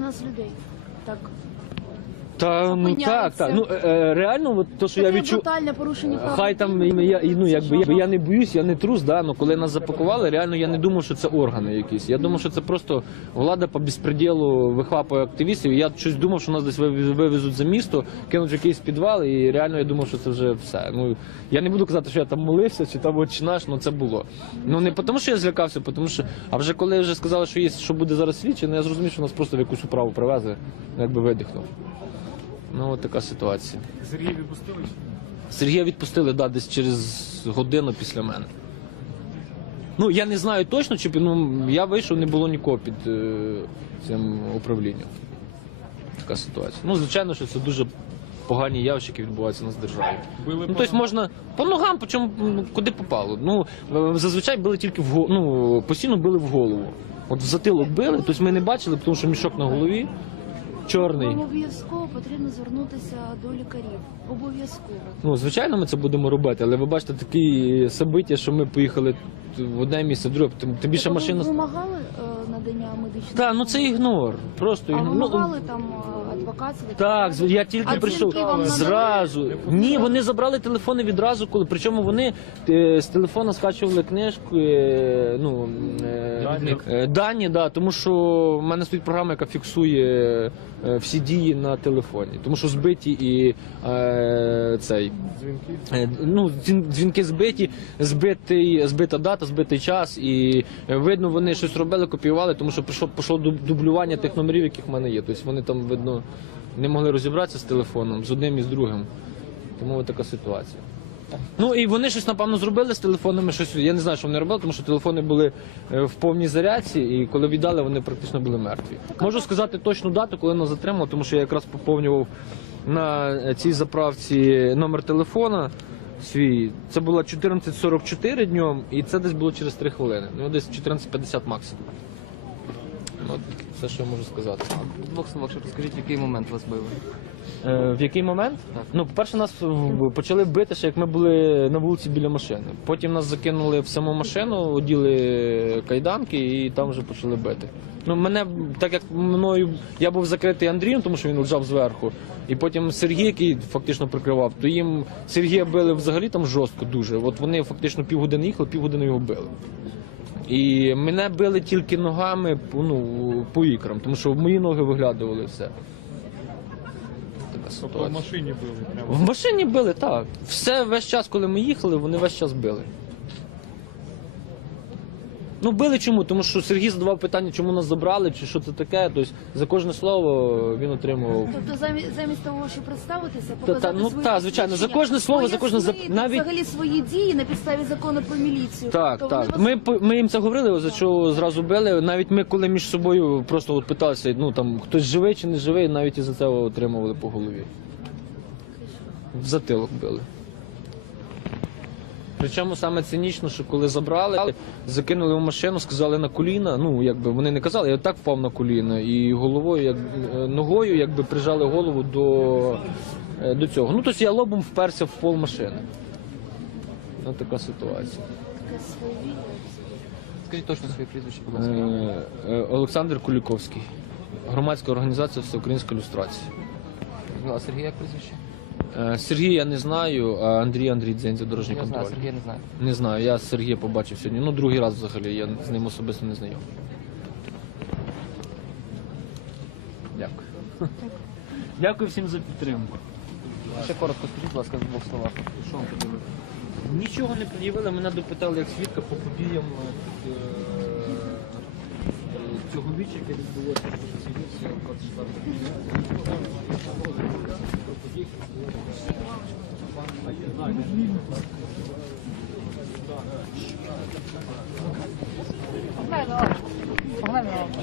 нас людей? Так. Та ну так, так. Ну е, реально, от то, що я Таке відчув. брутальне порушення прав. Хай там і я і, ну якби я, я не боюсь, я не трус, да, ну коли нас запакували, реально я не думав, що це органи якісь. Я думав, що це просто влада по безпреділу вихлапує активістів. Я щось думав, що нас десь вивез- вивезуть за місто, кинуть в якийсь підвал, і реально я думав, що це вже все. Ну я не буду казати, що я там молився чи там очі наш, ну це було. Ну не тому, що я злякався, тому що а вже коли вже сказали, що є, що буде зараз слідчий, ну я зрозумів, що нас просто в якусь управу привезли, якби видихнув. Ну от така ситуація. Сергій відпустили? Сергія відпустили да, десь через годину після мене. Ну, я не знаю точно, чи ну, я вийшов, не було нікого під е, цим управлінням. Така ситуація. Ну, звичайно, що це дуже погані явища, які відбуваються у нас в державі. Били Ну, по тобто можна по ногам, по чому м, куди попало. Ну, е, зазвичай били тільки в го- ну, постійно били в голову. От в затилок били, тобто ми не бачили, тому що мішок на голові чорний. Обов'язково потрібно звернутися до лікарів. Обов'язково. Ну, звичайно, ми це будемо робити, але ви бачите такі собиття, що ми поїхали в одне місце, в друге. Тим, більше Тобто машина. Ви вимагали е, надання медичної? Так, ну це ігнор. Просто А ігнор. Ну, вимагали там е? Так, з- я тільки А прийшов дзвінки вам надали? зразу. Ні, вони забрали телефони відразу, коли причому вони е, з телефона скачували книжку. е, ну, е, Дані. е, дані, да, тому що в мене стоїть програма, яка фіксує е, всі дії на телефоні. Тому що збиті і е, цей. Дзвінки. Е, Ну, дзвін- дзвінки збиті, збитий, збита дата, збитий час, і е, видно, вони щось робили, копіювали, тому що пішло, пішло дублювання тих номерів, яких в мене є. Тобто вони там, видно, не могли розібратися з телефоном, з одним і з другим. Тому така ситуація. Ну і вони щось, напевно, зробили з телефонами. Щось, я не знаю, що вони робили, тому що телефони були е, в повній зарядці, і коли віддали, вони практично були мертві. Можу сказати точну дату, коли нас затримали, тому що я якраз поповнював на цій заправці номер телефона свій. Це було 14.44 днем, і це десь було через 3 хвилини. Ну, десь 14.50 максимум. Ну, от все, що я можу сказати. В двох словах, що розкажіть, в який момент вас били? Е, в який момент? Так. Ну, по-перше, нас почали бити, ще як ми були на вулиці біля машини. Потім нас закинули в саму машину, оділи кайданки і там вже почали бити. Ну, мене, так як мною, я був закритий Андрієм, тому що він лежав зверху, і потім Сергій, який фактично прикривав, то їм Сергія били взагалі там жорстко дуже. От вони фактично півгодини їхали, півгодини його били. І мене били тільки ногами ну, по ікрам, тому що в мої ноги виглядували все. Така Тобто в машині били. В машині били, так. Все весь час, коли ми їхали, вони весь час били. Ну, били чому? Тому що Сергій задавав питання, чому нас забрали, чи що це таке. Тобто за кожне слово він отримував. Тобто замість, замість того, щоб представитися, та, показати ну, свої та, звичайно, за посвідчення, кожне слово, за кожне зап- пояснити навіть- взагалі свої дії на підставі закону про міліцію. Так, Тобто вони так. вас- Ми, по- ми їм це говорили, за що зразу били. Навіть ми, коли між собою просто от питалися, ну там хтось живий чи не живий, навіть і за це отримували по голові. В затилок били. Причому саме цинічно, що коли забрали, закинули в машину, сказали на коліна. Ну, якби вони не казали, я так впав на коліна і головою, як е, ногою, якби прижали голову до, е, до цього. Ну, тобто я лобом вперся в пол машини. Ось така ситуація. Скажіть точно своє прізвище, будь ласка. Е, Олександр Куліковський, громадська організація Всеукраїнська люстрація. А Сергій як прізвище? Е, Сергій я не знаю, а Андрій Андрій Дзензя дорожній Я знаю, контроль. Сергія не знаю. Не знаю, я Сергія побачив сьогодні. Ну, другий раз взагалі, я з ним особисто не знайомий. Дякую. Дякую всім за підтримку. Ще коротко скажіть, будь ласка, в двох словах. Що вам подивили? Нічого не пред'явили, мене допитали як свідка по подіям е, е, цього віча, яке відбулося в Сігівці 24 Pogledaj ovo. Pogledaj ovo.